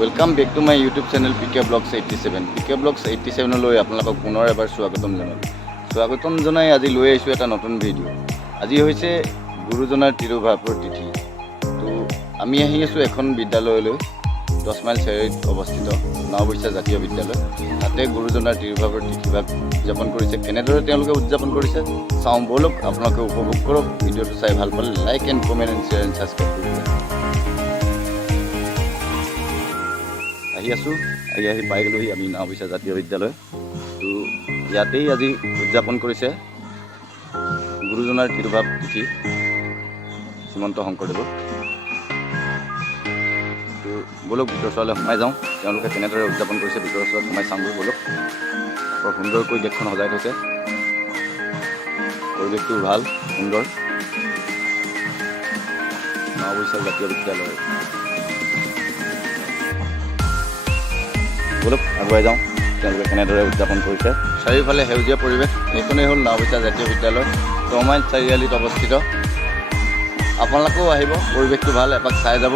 Welcome back to my YouTube channel PK blogs 87 PK blogs 87 লৈ আপোনালোকক পুনৰ এবাৰ স্বাগতম জনালোঁ। স্বাগতম জনাই আজি লৈ আহিছোঁ এটা নতুন ভিডিঅ'। আজি হৈছে গুৰুজনাৰ তিৰুভাৱৰ তিথি। তো আমি আহি আছোঁ এখন বিদ্যালয়লৈ, 10 মাইল চাৰিআলিত অৱস্থিত নাওবৈচা জাতীয় বিদ্যালয়। তাতে গুৰুজনাৰ তিৰুভাৱৰ তিথিভাগ উদযাপন কৰিছে। কেনেদৰে তেওঁলোকে উদযাপন কৰিছে চাওঁ ব'লক, আপোনালোকে উপভোগ কৰক। ভিডিঅ'টো চাই ভাল পালে like and comment and share and subscribe কৰিব। আহি পাই গ'লোহি আমি নাওবৈচা জাতীয় বিদ্যালয়। তো ইয়াতেই আজি উদযাপন কৰিছে গুৰুজনাৰ তিৰুভাৱ তিথি শ্ৰীমন্ত শংকৰদেৱৰ। তো ব'লক ভিতৰ ওচৰলৈ সোমাই যাওঁ, তেওঁলোকে কেনেদৰে উদযাপন কৰিছে ভিতৰ ওচৰত সোমাই চাওঁগৈ ব'লক। বৰ সুন্দৰকৈ দেশখন সজাই থৈছে, পৰিৱেশটো ভাল সুন্দৰ। নাওবৈচা জাতীয় বিদ্যালয়, ব'লক আগুৱাই যাওঁ, তেওঁলোকে কেনেদৰে উদযাপন কৰিছে। চাৰিওফালে সেউজীয়া পৰিৱেশ। এইখনেই হ'ল নাওবৈচা জাতীয় বিদ্যালয়, 10 মাইল চাৰিআলিত অৱস্থিত। আপোনালোকেও আহিব, পৰিৱেশটো ভাল, এপাক চাই যাব।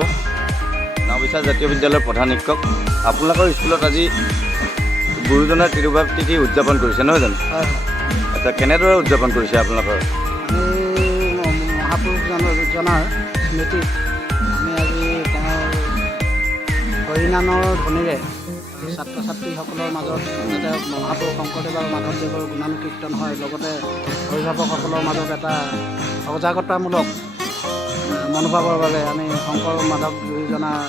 নাওবৈচা জাতীয় বিদ্যালয়ৰ প্ৰধান শিক্ষক, আপোনালোকৰ স্কুলত আজি গুৰুজনাৰ তিৰুভাৱ তিথি উদযাপন কৰিছে নহয় জানো? আচ্ছা, কেনেদৰে উদযাপন কৰিছে আপোনালোকৰ? মহাপুৰুষজনাৰ স্মৃতিত আমি আজি তেওঁৰ হৰিনামৰ ধ্বনিৰে ছাত্ৰ ছাত্ৰীসকলৰ মাজত যাতে মহাপুৰুষ শংকৰদেৱ আৰু মাধৱদেৱৰ গুণানুকীৰ্তন হয়, লগতে অভিভাৱকসকলৰ মাজত এটা সজাগতামূলক মনোভাৱৰ বাবে আমি শংকৰ মাধৱ দুয়োজনাৰ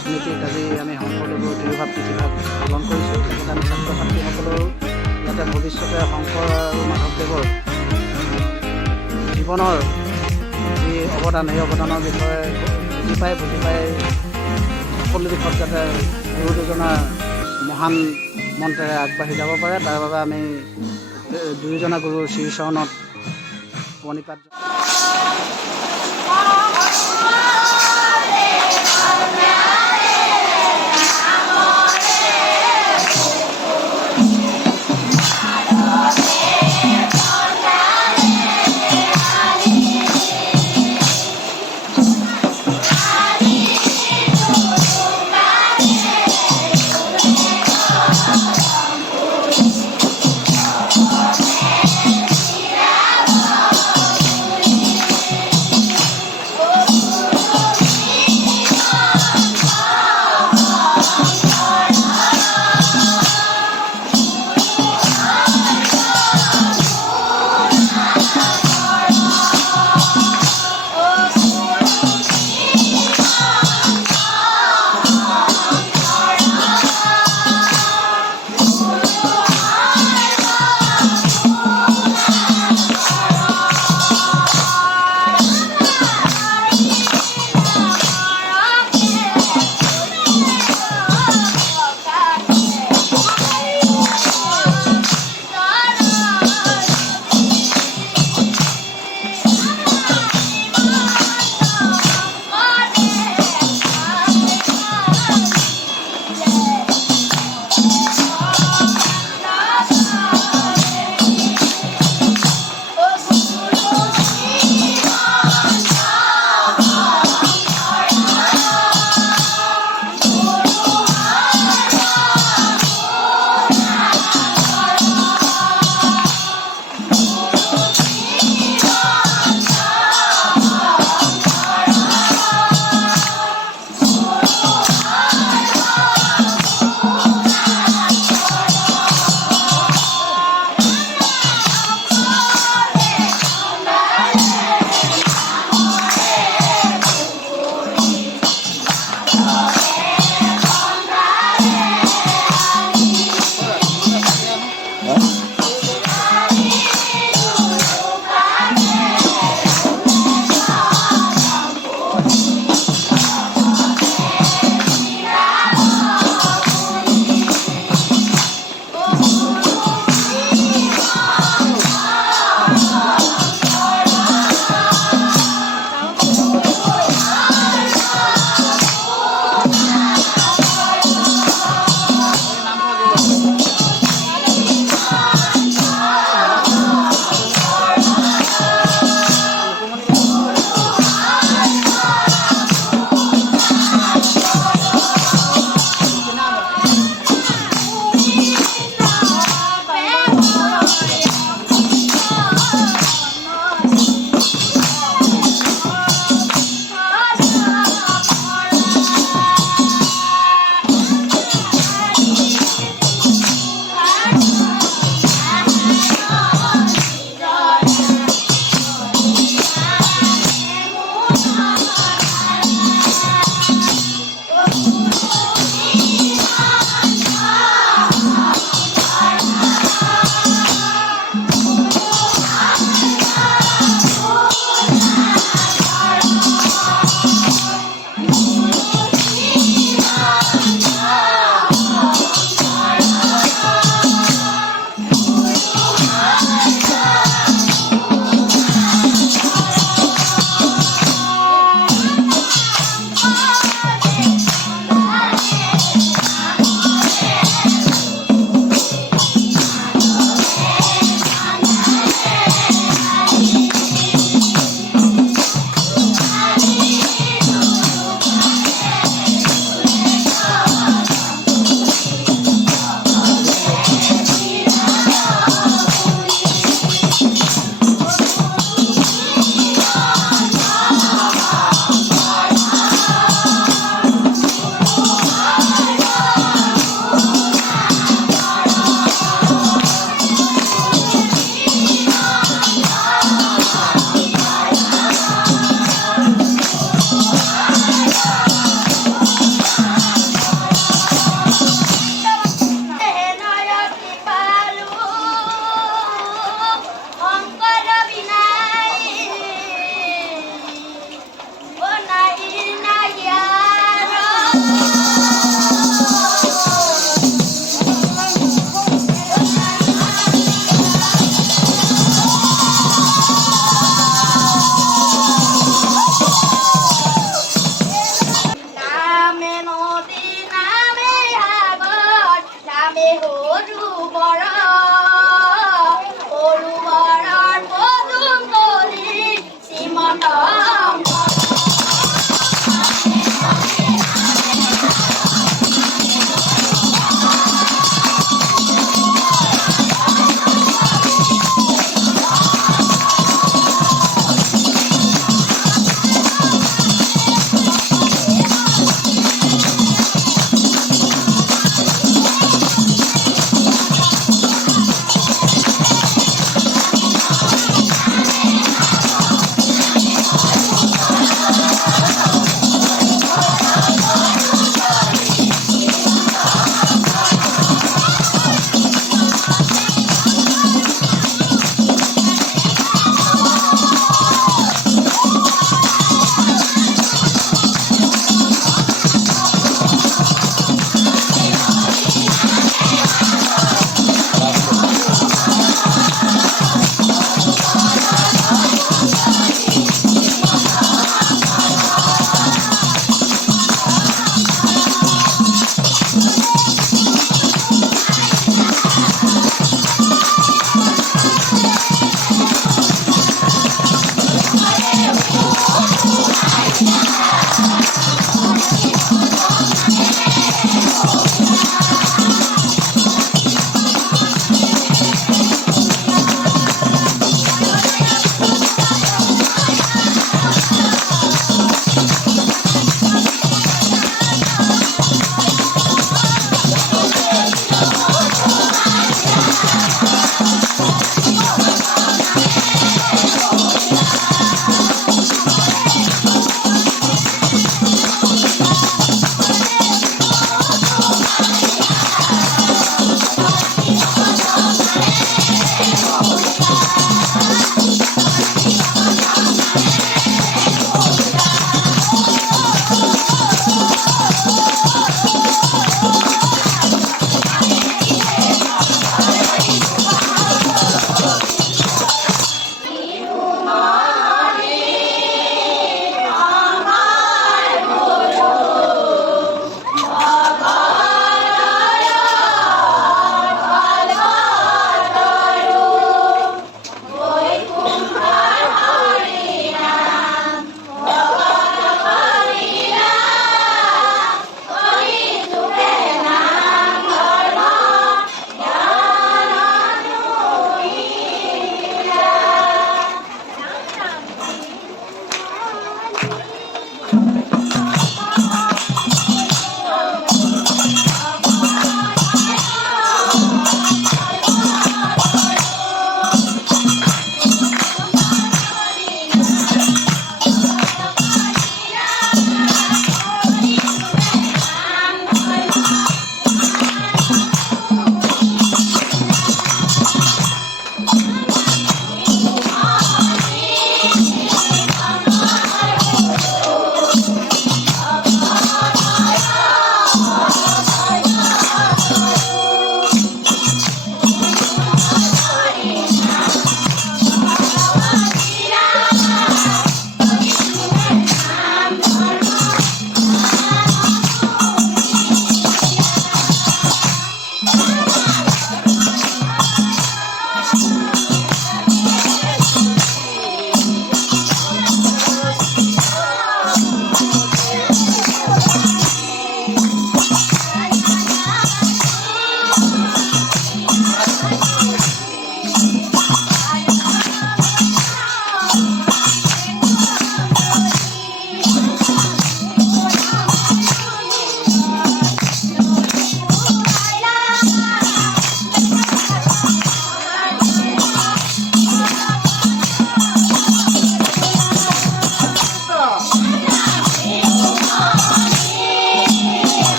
স্মৃতিত আজি আমি শংকৰদেৱৰ তিৰুভাৱ তিথিভাগ পালন কৰিছোঁ। লগতে আমি ছাত্ৰ ছাত্ৰীসকলেও যাতে ভৱিষ্যতে শংকৰ আৰু মাধৱদেৱৰ জীৱনৰ যি অৱদান, সেই অৱদানৰ বিষয়ে বুজি পাই সকলো দিশত যাতে গুৰু দুজনাৰ মহান মন্ত্ৰেৰে আগবাঢ়ি যাব পাৰে, তাৰ বাবে আমি দুয়োজনা গুৰুৰ শ্ৰীচৰণত প্ৰণিপাত